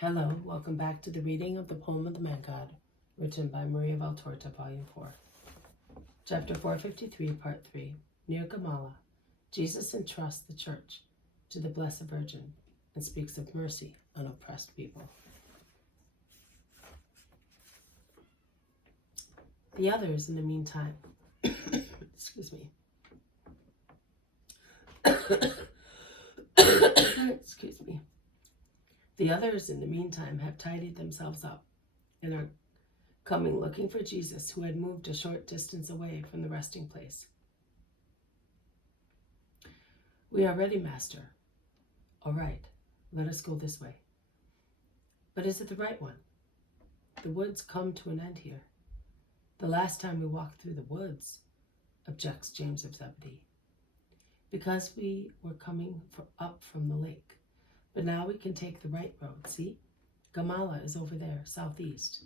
Hello, welcome back to the reading of the poem of the Man God, written by Maria Valtorta, Volume 4. Chapter 453, Part 3. Near Gamala, Jesus entrusts the church to the Blessed Virgin and speaks of mercy on oppressed people. The others, in the meantime, excuse me. Excuse me. The others, in the meantime, have tidied themselves up and are coming looking for Jesus, who had moved a short distance away from the resting place. "We are ready, Master." "All right, let us go this way." "But is it the right one? The woods come to an end here." "The last time we walked through the woods," objects James of Zebedee. "Because we were coming up from the lake. But now we can take the right road, see? Gamala is over there, southeast,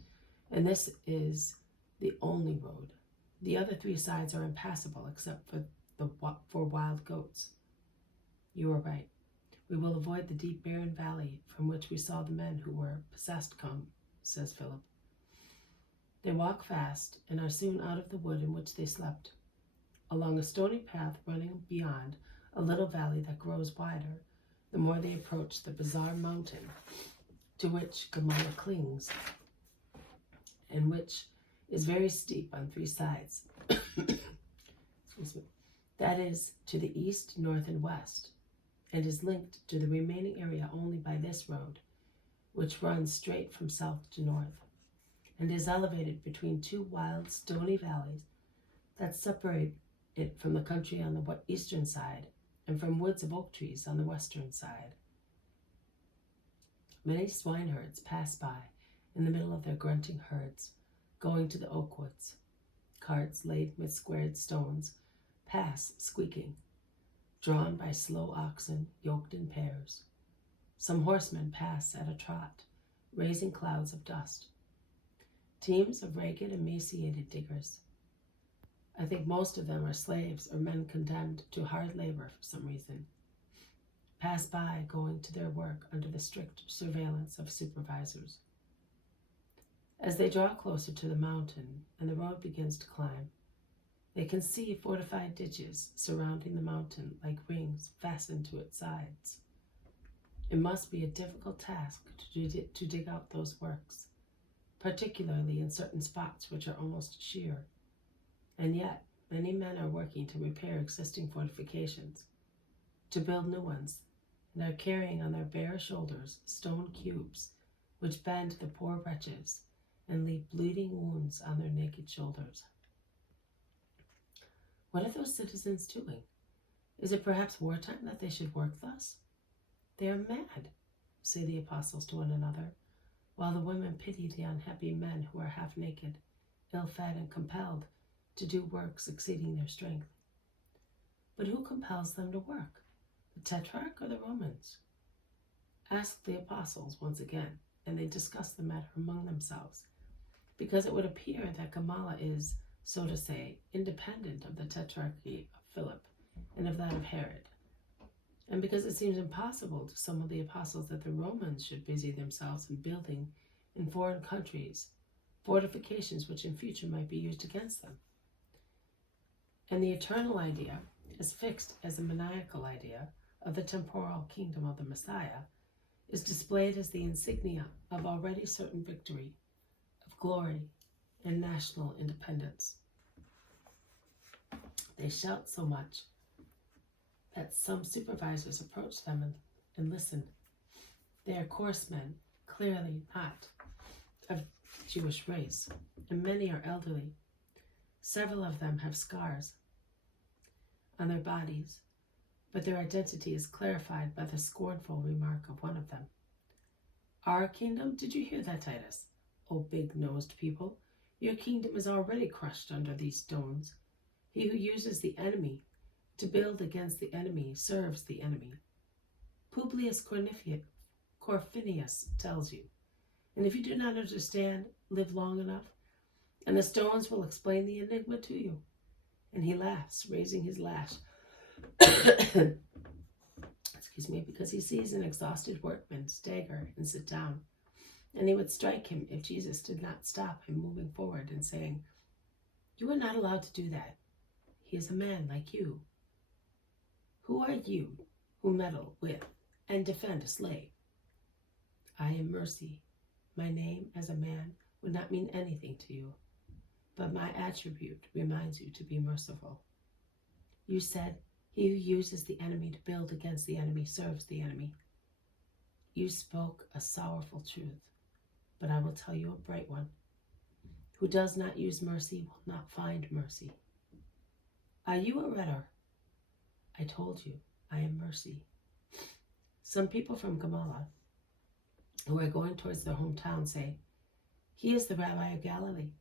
and this is the only road. The other three sides are impassable except for wild goats." "You are right. We will avoid the deep barren valley from which we saw the men who were possessed come," says Philip. They walk fast and are soon out of the wood in which they slept, along a stony path running beyond a little valley that grows wider the more they approach the bizarre mountain to which Gamala clings, and which is very steep on three sides. Excuse me. That is, to the east, north, and west, and is linked to the remaining area only by this road, which runs straight from south to north, and is elevated between two wild, stony valleys that separate it from the country on the eastern side and from woods of oak trees on the western side. Many swineherds pass by in the middle of their grunting herds, going to the oak woods. Carts laden with squared stones pass squeaking, drawn by slow oxen yoked in pairs. Some horsemen pass at a trot, raising clouds of dust. Teams of ragged, emaciated diggers. I think most of them are slaves or men condemned to hard labor for some reason, pass by going to their work under the strict surveillance of supervisors. As they draw closer to the mountain and the road begins to climb, they can see fortified ditches surrounding the mountain like rings fastened to its sides. It must be a difficult task to dig out those works, particularly in certain spots which are almost sheer. And yet, many men are working to repair existing fortifications, to build new ones, and are carrying on their bare shoulders stone cubes which bend the poor wretches and leave bleeding wounds on their naked shoulders. What are those citizens doing? Is it perhaps wartime that they should work thus? They are mad, say the apostles to one another, while the women pity the unhappy men who are half naked, ill-fed, and compelled to do works exceeding their strength. But who compels them to work, the Tetrarch or the Romans? Ask the apostles once again, and they discuss the matter among themselves, because it would appear that Gamala is, so to say, independent of the Tetrarchy of Philip and of that of Herod, and because it seems impossible to some of the apostles that the Romans should busy themselves in building in foreign countries fortifications which in future might be used against them. And the eternal idea, as fixed as a maniacal idea of the temporal kingdom of the Messiah, is displayed as the insignia of already certain victory, of glory, and national independence. They shout so much that some supervisors approach them and listen. They are coarse men, clearly not of Jewish race, and many are elderly. Several of them have scars on their bodies, but their identity is clarified by the scornful remark of one of them. "Our kingdom? Did you hear that, Titus? O big-nosed people, your kingdom is already crushed under these stones. He who uses the enemy to build against the enemy serves the enemy. Publius Cornelius tells you, and if you do not understand, live long enough, and the stones will explain the enigma to you." And he laughs, raising his lash, excuse me, because he sees an exhausted workman stagger and sit down, And he would strike him if Jesus did not stop him moving forward and saying, "You are not allowed to do that. He is a man like you. Who are you who meddle with and defend a slave? I am mercy. My name as a man would not mean anything to you, but my attribute reminds you to be merciful. You said, he who uses the enemy to build against the enemy serves the enemy. You spoke a sorrowful truth, but I will tell you a bright one. Who does not use mercy will not find mercy. Are you a rhetor? I told you, I am mercy." Some people from Gamala, who are going towards their hometown, say, "He is the Rabbi of Galilee,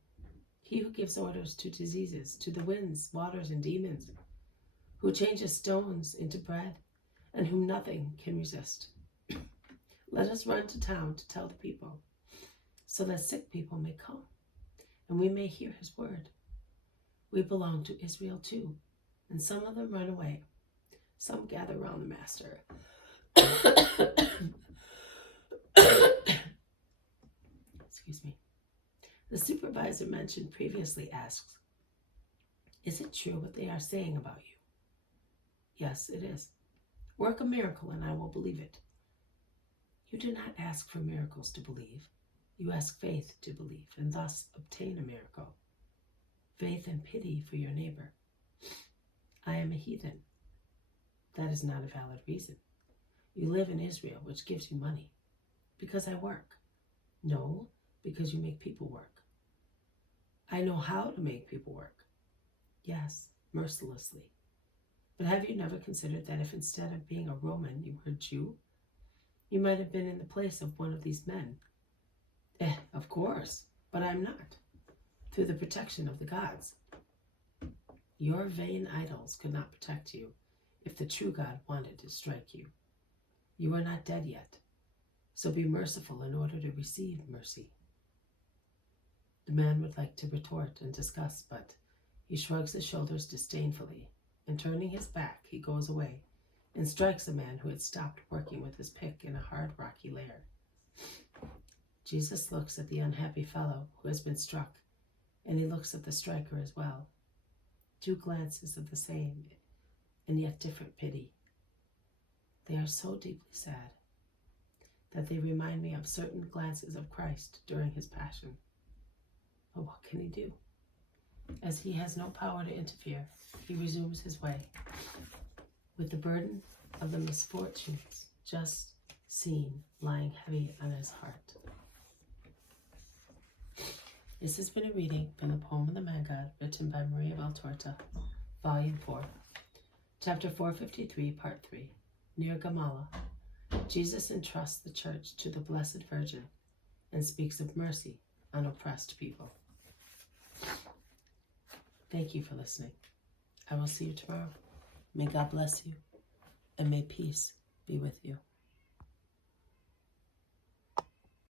he who gives orders to diseases, to the winds, waters, and demons, who changes stones into bread, and whom nothing can resist. Let us run to town to tell the people, so that sick people may come, and we may hear his word. We belong to Israel too, and some of them run away. Some gather round the master." Excuse me. The supervisor mentioned previously asks, "Is it true what they are saying about you?" "Yes, it is. Work a miracle and I will believe it." "You do not ask for miracles to believe. You ask faith to believe and thus obtain a miracle. Faith and pity for your neighbor. I am a heathen. That is not a valid reason. You live in Israel, which gives you money. Because I work. No, because you make people work. I know how to make people work. Yes, mercilessly. But have you never considered that if instead of being a Roman you were a Jew, you might have been in the place of one of these men? Of course, but I'm not. Through the protection of the gods. Your vain idols could not protect you if the true God wanted to strike you. You are not dead yet, so be merciful in order to receive mercy." The man would like to retort and discuss, but he shrugs his shoulders disdainfully, and turning his back, he goes away and strikes a man who had stopped working with his pick in a hard, rocky lair. Jesus looks at the unhappy fellow who has been struck, and he looks at the striker as well. Two glances of the same and yet different pity. They are so deeply sad that they remind me of certain glances of Christ during his passion. But what can he do? As he has no power to interfere, he resumes his way with the burden of the misfortunes just seen lying heavy on his heart. This has been a reading from the poem of the Man God, written by Maria Valtorta, Volume 4, Chapter 453, Part 3. Near Gamala, Jesus entrusts the church to the Blessed Virgin and speaks of mercy on oppressed people. Thank you for listening. I will see you tomorrow. May God bless you, and may peace be with you.